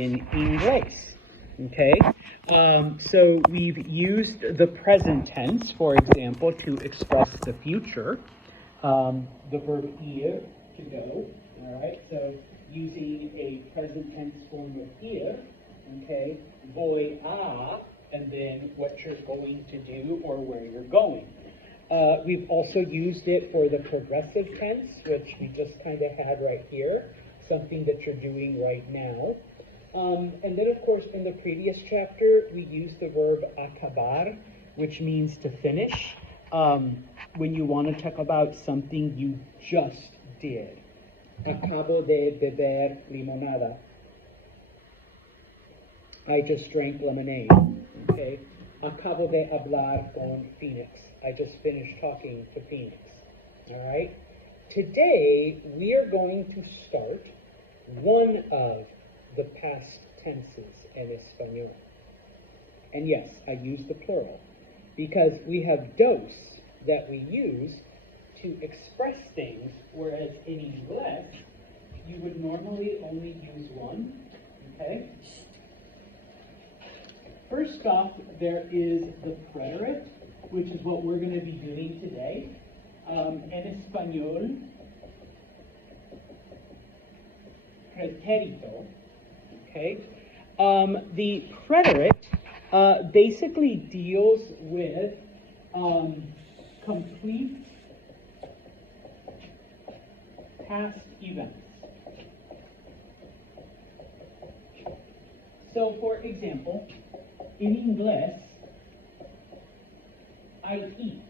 in inglés. Okay, so we've used the present tense, for example, to express the future. The verb ir, to go. All right, so using a present tense form of ir, okay, voy a, and then what you're going to do or where you're going. We've also used it for the progressive tense, which we just kind of had right here, something that you're doing right now. And then, of course, in the previous chapter, we used the verb acabar, which means to finish, when you want to talk about something you just did. Acabo de beber limonada. I just drank lemonade. Okay. Acabo de hablar con Phoenix. I just finished talking to Phoenix. All right. Today, we are going to start one of the past tenses in Espanol. And yes, I use the plural because we have dos that we use to express things, whereas in English, you would normally only use one. Okay? First off, there is the preterit, which is what we're going to be doing today. En Español, Preterito. Okay. The preterit basically deals with complete past events. So, for example, in English, I eat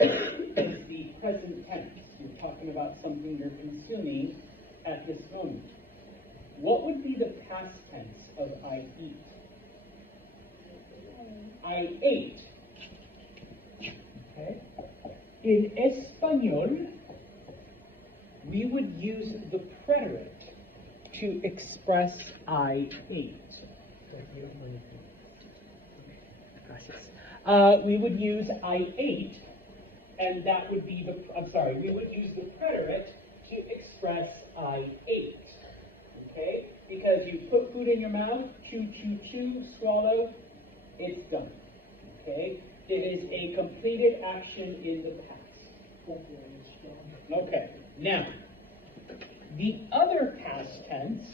is the present tense. You're talking about something you're consuming at this moment. What would be the past tense of I eat? I ate. Okay. In Español, we would use the preterit to express I ate. We would use I ate, and that would be we would use the preterit to express I ate. Okay? Because you put food in your mouth, chew, chew, chew, swallow, it's done. Okay? It is a completed action in the past. Okay. Now, the other past tense,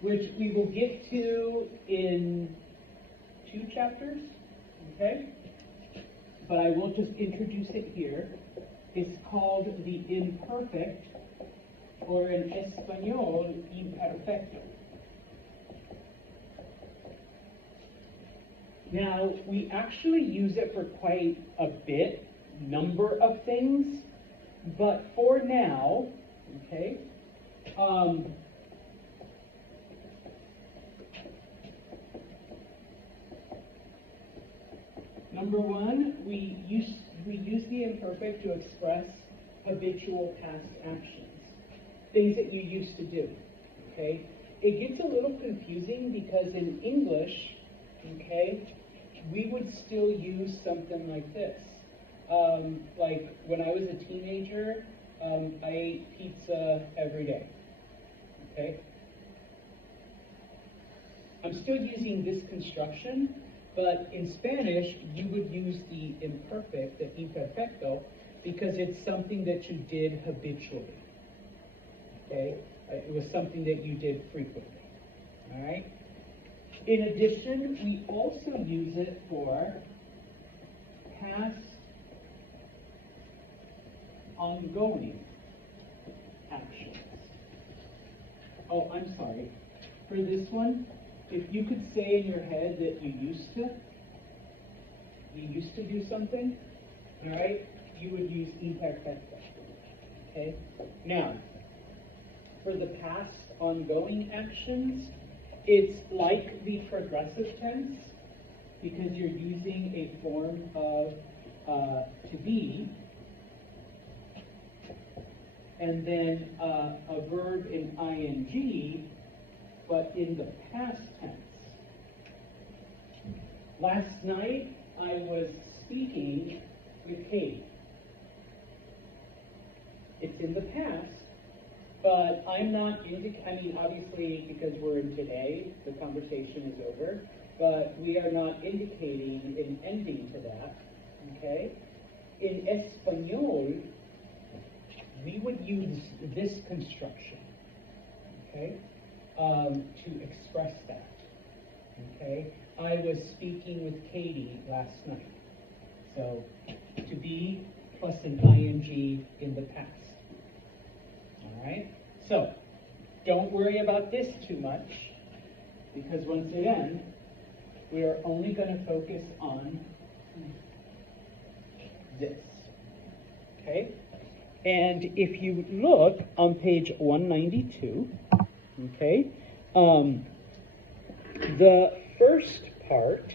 which we will get to in 2 chapters, okay? But I will just introduce it here, is called the imperfect, or in Español, imperfecto. Now, we actually use it for quite a number of things, but for now, okay, number one, we use the imperfect to express habitual past actions, things that you used to do, okay? It gets a little confusing because in English, okay, we would still use something like this. Like when I was a teenager, I ate pizza every day, okay? I'm still using this construction, but in Spanish, you would use the imperfect, the imperfecto, because it's something that you did habitually, okay? It was something that you did frequently, all right? In addition, we also use it for past ongoing actions. Oh, I'm sorry. For this one, if you could say in your head that you used to do something, all right, you would use imperfecto, okay? Now, for the past ongoing actions, it's like the progressive tense because you're using a form of to be, and then a verb in ing, but in the past tense. Last night, I was speaking with Kate. It's in the past, But I'm not I mean, obviously, because we're in today, the conversation is over, but we are not indicating an ending to that, okay? In Espanol, we would use this construction, okay, to express that, okay? I was speaking with Katie last night, so to be plus an ing in the past. All right, so don't worry about this too much, because once again, we are only going to focus on this, okay? And if you look on page 192, okay, the first part,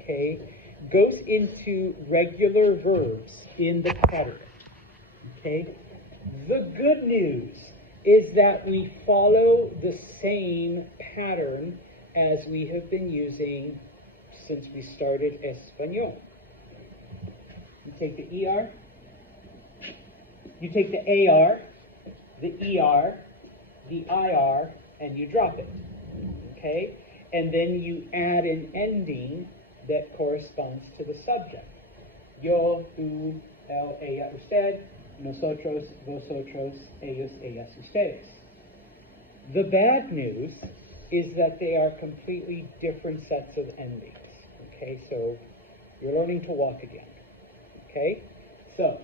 okay, goes into regular verbs in the pattern, okay? The good news is that we follow the same pattern as we have been using since we started Espanol. You take the ER, you take the AR, the ER, the IR, and you drop it, okay? And then you add an ending that corresponds to the subject. Yo, tú, él, ella, usted, nosotros, vosotros, ellos, ellas, ustedes. The bad news is that they are completely different sets of endings. Okay, so you're learning to walk again. Okay, so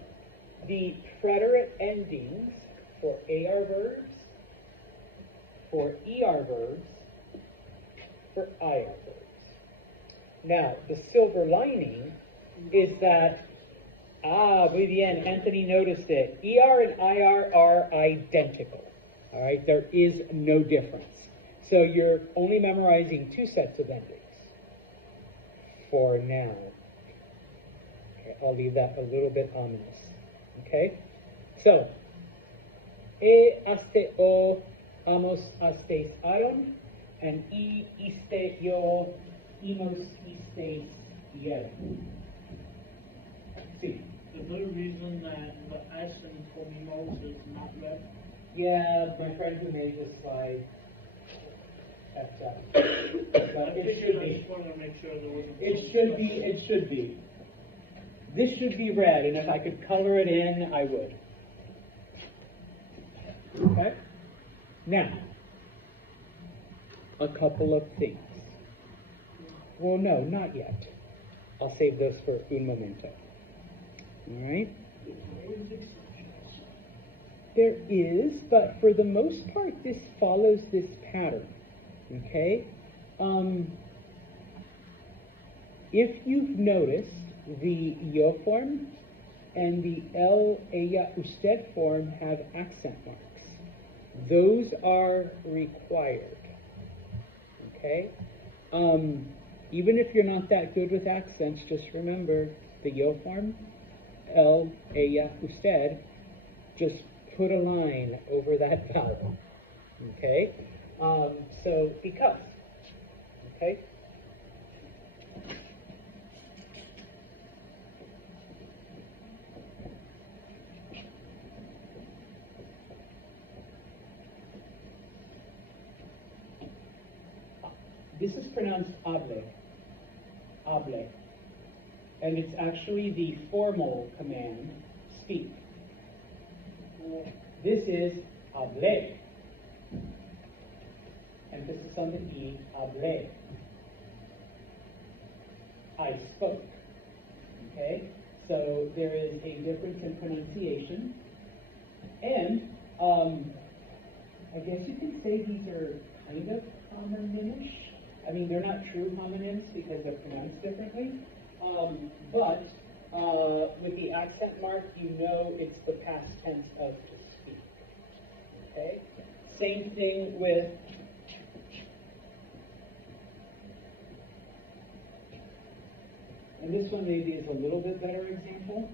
the preterite endings for AR verbs, for ER verbs, for IR verbs. Now, the silver lining is that muy bien, Anthony noticed it. ER and IR are identical. All right, there is no difference. So you're only memorizing two sets of endings for now. Okay, I'll leave that a little bit ominous. Okay, so aste o, amos astes aron, and iste yo, imos istes yeron. See. There's no reason that the S in comimos is not red. Yeah, my friend who made this slide effed up. But it should I be. just wanted to make sure there wasn't. It should be. This should be red, and if I could color it in, I would. Okay? Now, a couple of things. Well, no, not yet. I'll save those for un momento. All right? There is, but for the most part, this follows this pattern. Okay? If you've noticed, the yo form and the el, ella, usted form have accent marks. Those are required. Okay? Even if you're not that good with accents, just remember the yo form, el, ella, usted, just put a line over that vowel. Okay? So, because. Okay? This is pronounced hable, hable, and it's actually the formal command, speak. This is hable. Emphasis on the E, hable. I spoke. Okay? So there is a difference in pronunciation. And I guess you can say these are kind of homonymish. I mean, they're not true homonyms because they're pronounced differently. But with the accent mark, you know it's the past tense of to speak. Okay? Same thing with and this one maybe is a little bit better example.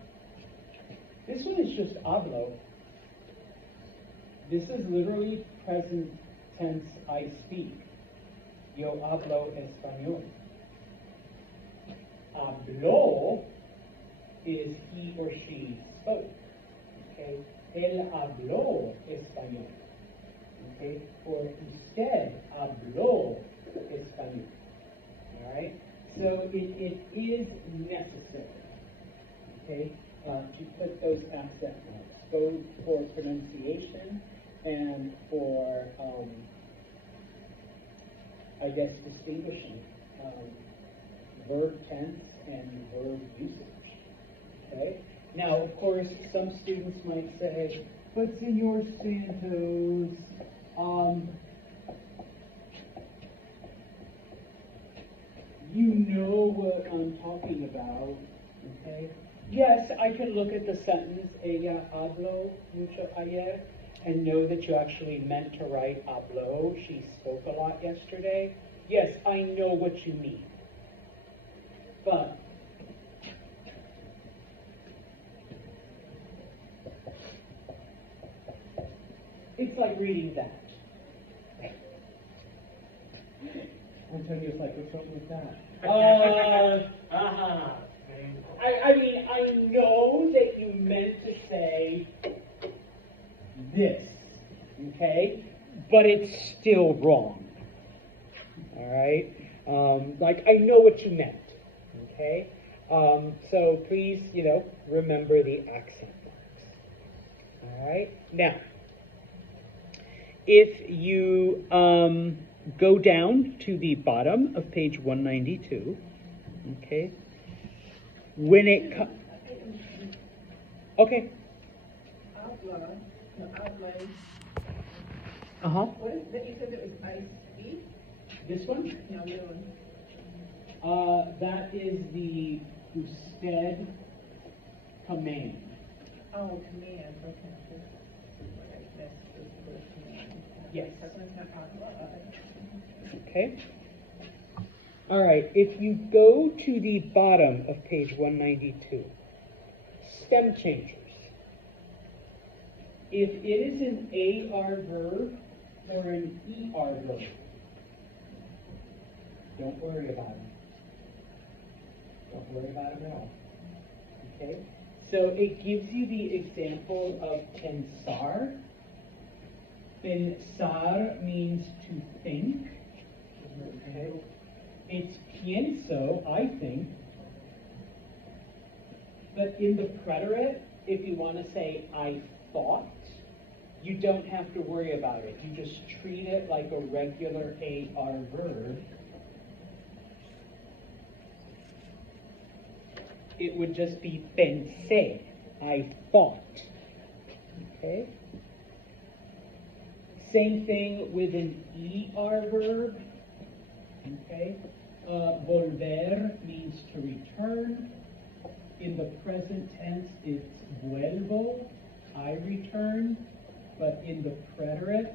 This one is just hablo. This is literally present tense I speak. Yo hablo español. Habló is he or she spoke. Okay? él habló español. Okay? Or usted habló español. All right? So it is necessary, okay, to put those accent marks, both for pronunciation and for, I guess, distinguishing verb tense and verb usage. Okay? Now, of course, some students might say, but Senor Santos, you know what I'm talking about, okay? Yes, I can look at the sentence, ella habló mucho ayer, and know that you actually meant to write habló, she spoke a lot yesterday. Yes, I know what you mean. But it's like reading that. Antonio's like, what's wrong with that? I mean, I know that you meant to say this, okay? But it's still wrong, all right? Like, I know what you meant, okay? So please, remember the accent marks, all right? Now, if you go down to the bottom of page 192, okay, when it comes, okay. Uh-huh. What is that? You said it was IC? This one? No, the other one. That is the usted command. Oh, command. Okay. That's the command. Yes. Okay. Okay. All right. If you go to the bottom of page 192, stem changers. If it is an AR verb or an ER verb, don't worry about it. Don't worry about it at all. Okay? So it gives you the example of pensar. Pensar means to think. Okay? It's pienso, I think. But in the preterit, if you want to say I thought, you don't have to worry about it. You just treat it like a regular AR verb. It would just be pensé, I thought. Okay? Same thing with an ER verb. Okay? Volver means to return. In the present tense, it's vuelvo, I return. But in the preterit,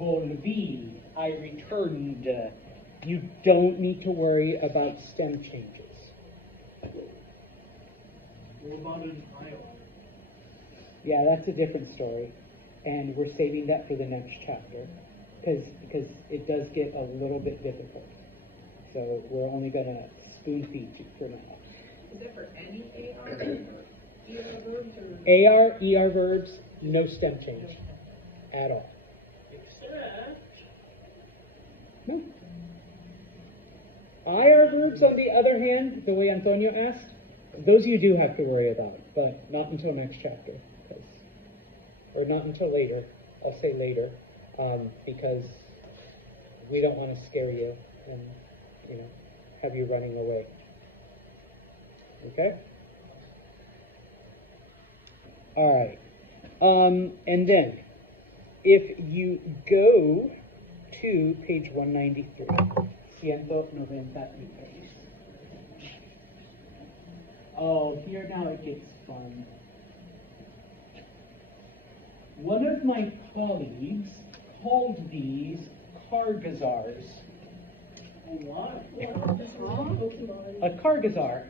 volví, I returned. You don't need to worry about stem changes. What about in Iowa? Yeah, that's a different story. And we're saving that for the next chapter because it does get a little bit difficult. So we're only going to spoon feed you for now. Is that for any AR verbs or? AR, ER verbs, no stem change at all. Except No. IR verbs, on the other hand, the way Antonio asked, those you do have to worry about, but not until next chapter, or not until later. I'll say later, because we don't want to scare you and, have you running away. Okay? All right. And then, if you go to page 193, 193. Oh, here now it gets fun. One of my colleagues called these cargazars. what? A cargazar.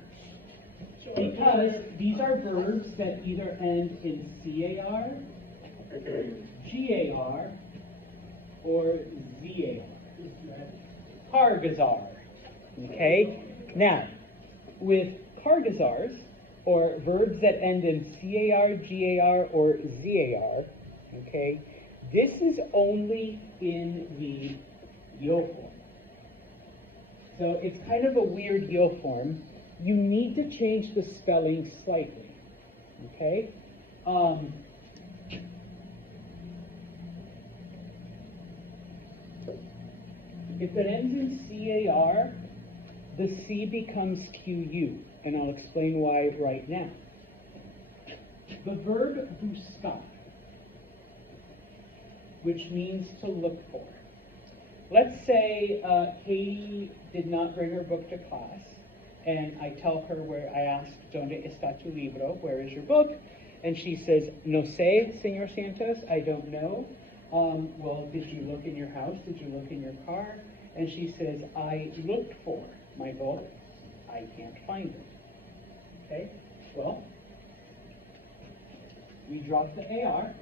Because these are verbs that either end in CAR, GAR, or ZAR. Cargazar. Okay? Now, with cargazars, or verbs that end in CAR, GAR, or ZAR, okay, this is only in the yo form. So it's kind of a weird yo form. You need to change the spelling slightly, okay? If it ends in CAR, the C becomes QU, and I'll explain why right now. The verb buscar, which means to look for. Let's say Katie did not bring her book to class, and I tell her where I ask, ¿Dónde está tu libro? Where is your book? And she says, No sé, Señor Santos, I don't know. Well, did you look in your house? Did you look in your car? And she says, I looked for my book. I can't find it. Okay? Well, we drop the AR.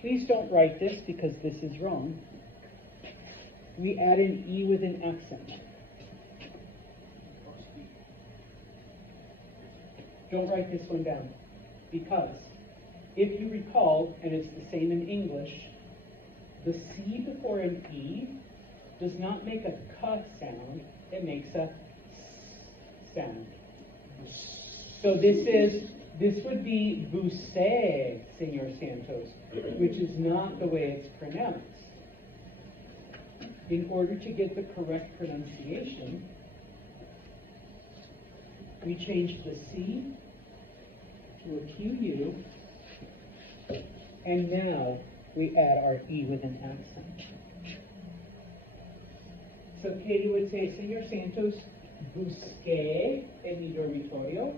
Please don't write this because this is wrong. We add an E with an accent. Don't write this one down because if you recall, and it's the same in English, the C before an E does not make a K sound, it makes a S sound. So this would be Busé, Señor Santos, which is not the way it's pronounced. In order to get the correct pronunciation, we change the C to a QU, and now we add our E with an accent. So Katie would say, Señor Santos, busqué en mi dormitorio,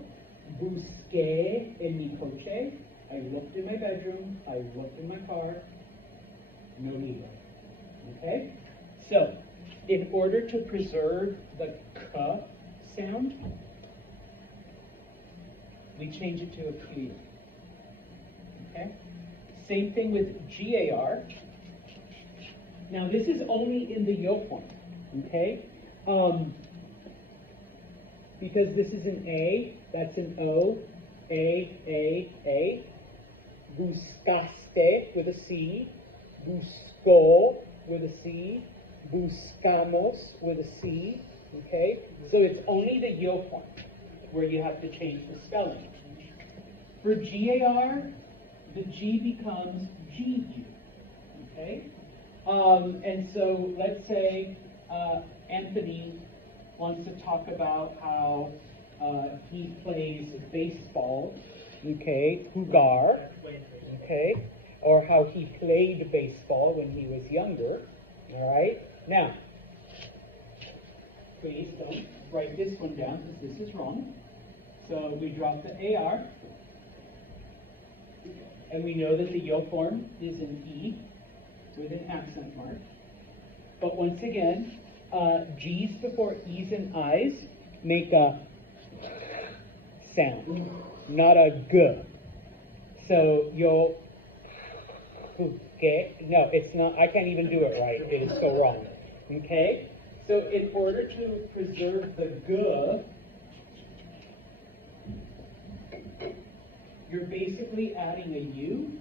busqué en mi coche, I looked in my bedroom, I looked in my car, no libro. Okay? So, in order to preserve the K sound, we change it to a Q. Okay? Same thing with GAR. Now, this is only in the yo form. Okay? Because this is an A, that's an O, A. Buscaste with a C, buscó with a C, buscamos with a C, okay? So it's only the yo form where you have to change the spelling. For GAR, the G becomes GU, okay? And so let's say Anthony wants to talk about how he plays baseball, okay, jugar, okay, or how he played baseball when he was younger, all right? Now, please don't write this one down because this is wrong. So we drop the AR, and we know that the yo form is an E with an accent mark. But once again, G's before E's and I's make a sound, not a G. So yo, okay, no, it's not, I can't even do it right. It is so wrong. Okay? So in order to preserve the G, you're basically adding a U.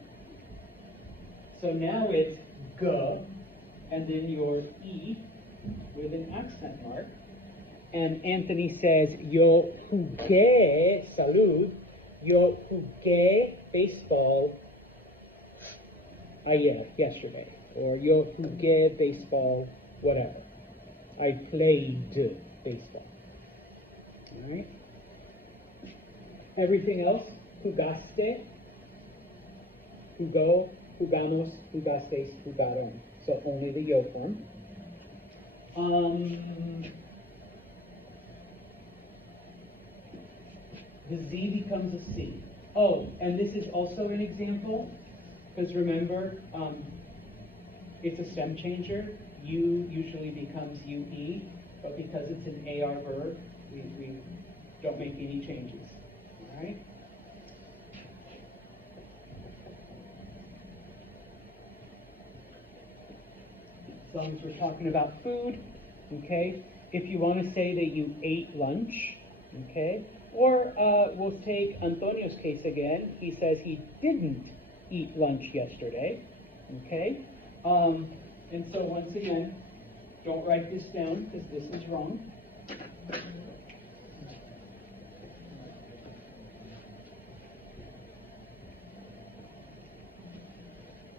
So now it's G, and then your E with an accent mark. And Anthony says, yo jugué, salud, yo jugué baseball ayer, yesterday. Or yo jugué baseball, whatever. I played baseball. All right? Everything else, jugaste, jugó, jugamos, jugastes, jugaron. So only the yo form. The Z becomes a C. Oh, and this is also an example, because remember, it's a stem changer. U usually becomes UE, but because it's an AR verb, we don't make any changes. All right? As long as we're talking about food, okay? If you want to say that you ate lunch, okay, Or we'll take Antonio's case again. He says he didn't eat lunch yesterday. Okay? And so once again, don't write this down because this is wrong.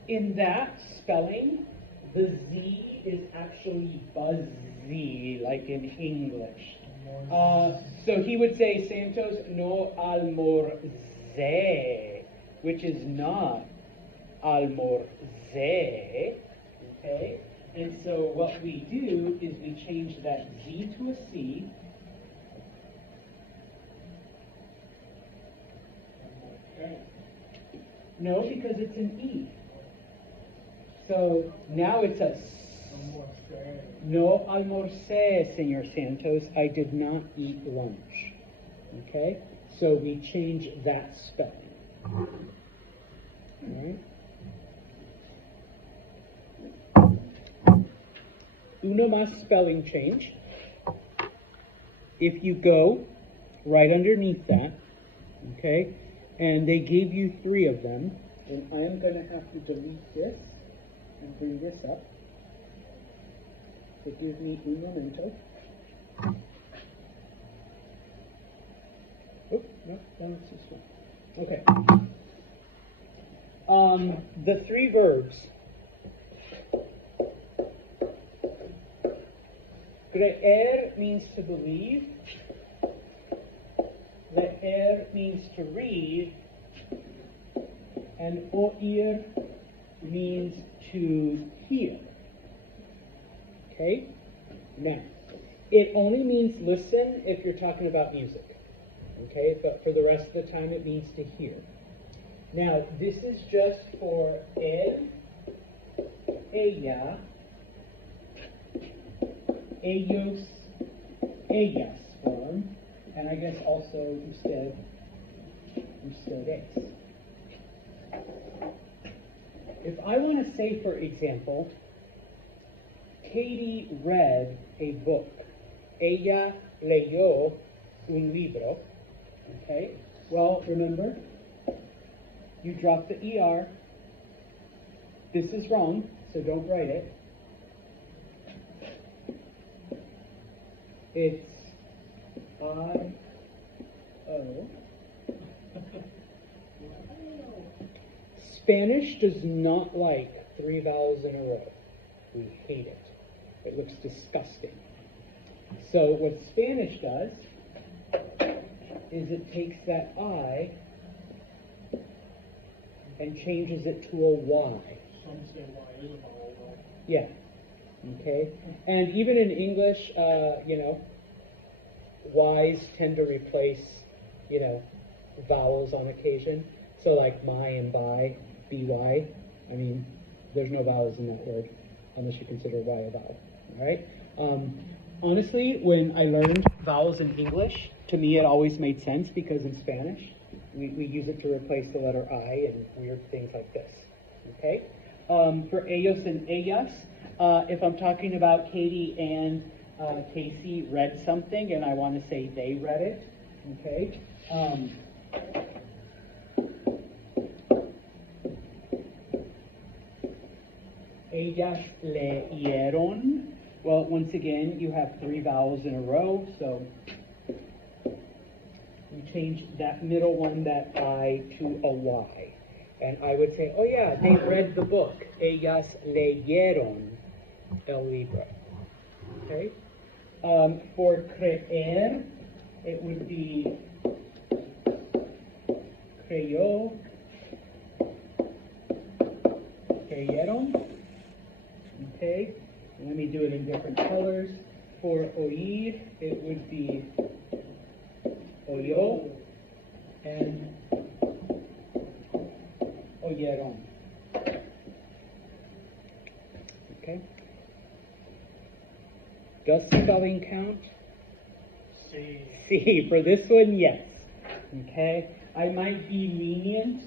In that spelling, the Z is actually buzzy, like in English. So he would say, Santos no almorcé, which is not almorcé, okay? And so what we do is we change that Z to a C. No, because it's an E. So now it's a no almorcé, Senor Santos. I did not eat lunch. Okay? So we change that spelling. All right? Uno más spelling change. If you go right underneath that, okay, and they gave you 3 of them, and I'm going to have to delete this and bring this up. So give me un momento. Oh, no, it's this one. Okay. The 3 verbs. Creer means to believe. Leer means to read. And oír means to hear. Okay? Now, it only means listen if you're talking about music. Okay? But for the rest of the time, it means to hear. Now, this is just for él, ella, ellos, ellas form, and I guess also ustedes. If I want to say, for example, Katie read a book. Ella leyó un libro. Okay? Well, remember, you drop the ER. This is wrong, so don't write it. It's I-O. Spanish does not like 3 vowels in a row. We hate it. It looks disgusting. So what Spanish does is it takes that I and changes it to a Y. Some say Y is a vowel, though. Yeah. Okay. And even in English, Y's tend to replace, vowels on occasion. So like my and by, by. I mean, there's no vowels in that word unless you consider Y a vowel. All right. Honestly, when I learned vowels in English, to me it always made sense because in Spanish we use it to replace the letter I and weird things like this. Okay. For ellos and ellas, if I'm talking about Katie and Casey read something and I want to say they read it, okay? Ellas leyeron. Well, once again, you have 3 vowels in a row, so you change that middle one, that I, to a Y. And I would say, oh yeah, they read the book. Ellas leyeron el libro. Okay? For creer, it would be creyó, creyeron. Okay? Let me do it in different colors. For oír, it would be oyó and oyeron. Okay? Does spelling count? C. For this one, yes. Okay? I might be lenient,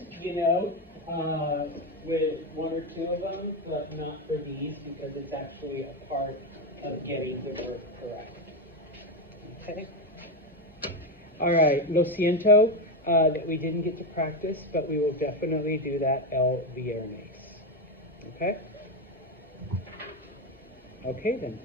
with 1 or 2 of them, but not for these because it's actually a part of getting the word correct. Okay? All right, lo siento that we didn't get to practice, but we will definitely do that el viernes. Okay? Okay then.